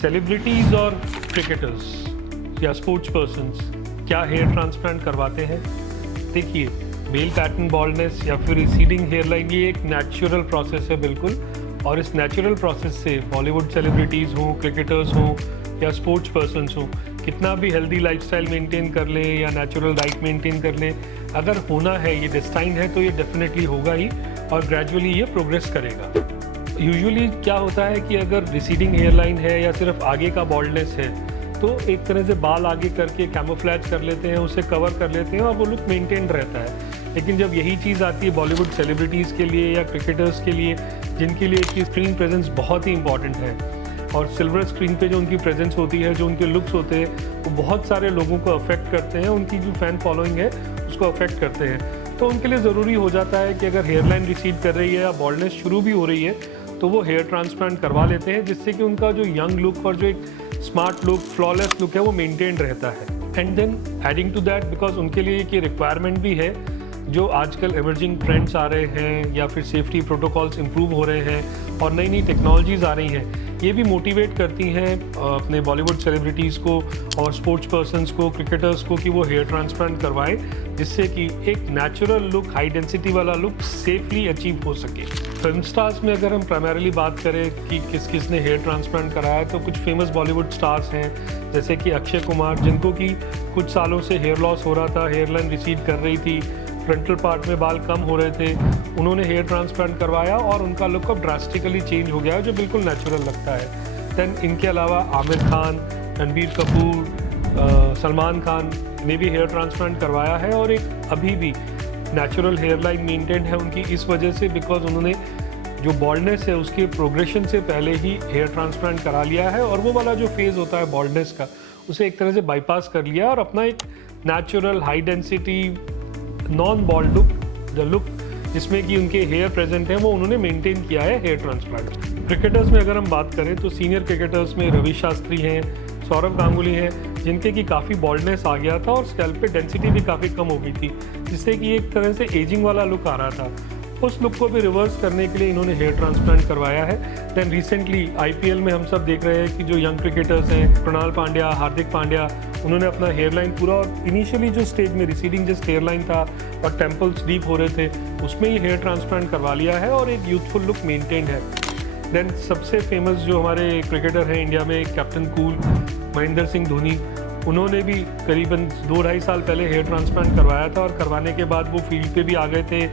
Celebrities और cricketers या sports persons क्या हेयर ट्रांसप्लांट करवाते हैं? देखिए, मेल पैटर्न बॉल्डनेस या फिर रिसीडिंग हेयरलाइन ये एक नेचुरल प्रोसेस है बिल्कुल, और इस नेचुरल प्रोसेस से बॉलीवुड सेलिब्रिटीज़ हों, क्रिकेटर्स हों या स्पोर्ट्स पर्सन्स हों, कितना भी हेल्दी लाइफस्टाइल मेंटेन कर लें या नेचुरल डाइट मेंटेन कर लें, अगर होना है, ये डेस्टाइंड है, तो ये डेफिनेटली होगा ही और ग्रेजुअली ये प्रोग्रेस करेगा। यूजुअली क्या होता है कि अगर रिसीडिंग हेयरलाइन है या सिर्फ आगे का बॉल्डनेस है, तो एक तरह से बाल आगे करके कैमोफ्लैज कर लेते हैं, उसे कवर कर लेते हैं और वो लुक मेंटेन रहता है। लेकिन जब यही चीज़ आती है बॉलीवुड सेलिब्रिटीज़ के लिए या क्रिकेटर्स के लिए, जिनके लिए इसकी स्क्रीन प्रेजेंस बहुत ही इंपॉर्टेंट है, और सिल्वर स्क्रीन पे जो उनकी प्रेजेंस होती है, जो उनके लुक्स होते हैं, वो बहुत सारे लोगों को अफेक्ट करते हैं, उनकी जो फैन फॉलोइंग है उसको अफेक्ट करते हैं। तो उनके लिए ज़रूरी हो जाता है कि अगर हेयरलाइन रिसीड कर रही है या बॉल्डनेस शुरू भी हो रही है, तो वो हेयर ट्रांसप्लांट करवा लेते हैं, जिससे कि उनका जो यंग लुक और जो एक स्मार्ट लुक, फ्लॉलेस लुक है, वो मेंटेन रहता है। And then adding to that, because उनके लिए एक रिक्वायरमेंट भी है, जो आजकल इमर्जिंग ट्रेंड्स आ रहे हैं या फिर सेफ्टी प्रोटोकॉल्स इंप्रूव हो रहे हैं और नई नई टेक्नोलॉजीज़ आ रही हैं, ये भी मोटिवेट करती हैं अपने बॉलीवुड सेलिब्रिटीज़ को और स्पोर्ट्स पर्सन्स को, क्रिकेटर्स को, कि वो हेयर ट्रांसप्लांट करवाएं, जिससे कि एक नेचुरल लुक, हाई डेंसिटी वाला लुक सेफली अचीव हो सके। फिल्म स्टार्स में अगर हम प्राइमरीली बात करें कि किस किस ने हेयर ट्रांसप्लांट कराया, तो कुछ फेमस बॉलीवुड स्टार्स हैं, जैसे कि अक्षय कुमार, जिनको कि कुछ सालों से हेयर लॉस हो रहा था, हेयरलाइन रिसीड कर रही थी, फ्रंटल पार्ट में बाल कम हो रहे थे, उन्होंने हेयर ट्रांसप्लांट करवाया और उनका लुक अब ड्रास्टिकली चेंज हो गया, जो बिल्कुल नेचुरल लगता है। देन इनके अलावा आमिर खान, रणबीर कपूर, सलमान खान ने भी हेयर ट्रांसप्लांट करवाया है और एक अभी भी नेचुरल हेयरलाइन मेंटेन है उनकी, इस वजह से बिकॉज उन्होंने जो बॉल्डनेस है उसके प्रोग्रेशन से पहले ही हेयर ट्रांसप्लांट करा लिया है, और वो वाला जो फेज़ होता है बॉल्डनेस का, उसे एक तरह से बाईपास कर लिया और अपना एक natural high density non bold look, the look जिसमें कि उनके हेयर प्रेजेंट है, वो उन्होंने मेंटेन किया है हेयर ट्रांसप्लांट। क्रिकेटर्स में अगर हम बात करें तो सीनियर क्रिकेटर्स में रवि शास्त्री हैं, सौरव गांगुली हैं, जिनके की काफ़ी बॉल्डनेस आ गया था और स्कैल्प पे डेंसिटी भी काफ़ी कम हो गई थी, जिससे कि एक तरह से एजिंग वाला लुक आ रहा था। उस लुक को भी रिवर्स करने के लिए इन्होंने हेयर ट्रांसप्लांट करवाया है। देन रिसेंटली आईपीएल में हम सब देख रहे हैं कि जो यंग क्रिकेटर्स हैं, कृणाल पांड्या, हार्दिक पांड्या, उन्होंने अपना हेयरलाइन पूरा, और इनिशियली जो स्टेज में रिसीडिंग जस्ट हेयरलाइन था और टेम्पल्स डीप हो रहे थे, उसमें ही हेयर ट्रांसप्लांट करवा लिया है और एक यूथफुल लुक मेंटेन है। देन सबसे फेमस जो हमारे क्रिकेटर हैं इंडिया में, कैप्टन कूल, महेंद्र सिंह धोनी, उन्होंने भी करीबन 2-2.5 साल पहले हेयर ट्रांसप्लांट करवाया था और करवाने के बाद वो फील्ड पे भी आ गए थे,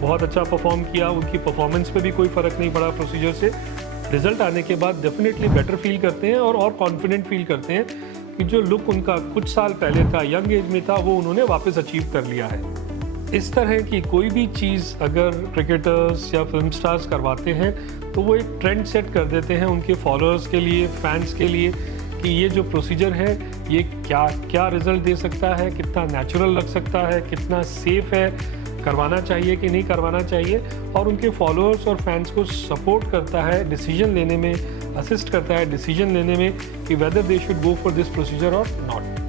बहुत अच्छा परफॉर्म किया, उनकी परफॉर्मेंस पे भी कोई फ़र्क नहीं पड़ा प्रोसीजर से। रिजल्ट आने के बाद डेफिनेटली बेटर फील करते हैं और कॉन्फिडेंट फील करते हैं कि जो लुक उनका कुछ साल पहले था, यंग एज में था, वो उन्होंने वापस अचीव कर लिया है। इस तरह की कोई भी चीज़ अगर क्रिकेटर्स या फिल्म स्टार्स करवाते हैं, तो वो एक ट्रेंड सेट कर देते हैं उनके फॉलोअर्स के लिए, फैंस के लिए, कि ये जो प्रोसीजर है ये क्या क्या रिजल्ट दे सकता है, कितना नेचुरल लग सकता है, कितना सेफ़ है, करवाना चाहिए कि नहीं करवाना चाहिए, और उनके फॉलोअर्स और फैंस को सपोर्ट करता है डिसीजन लेने में, असिस्ट करता है डिसीजन लेने में कि whether they should go for this procedure और नॉट।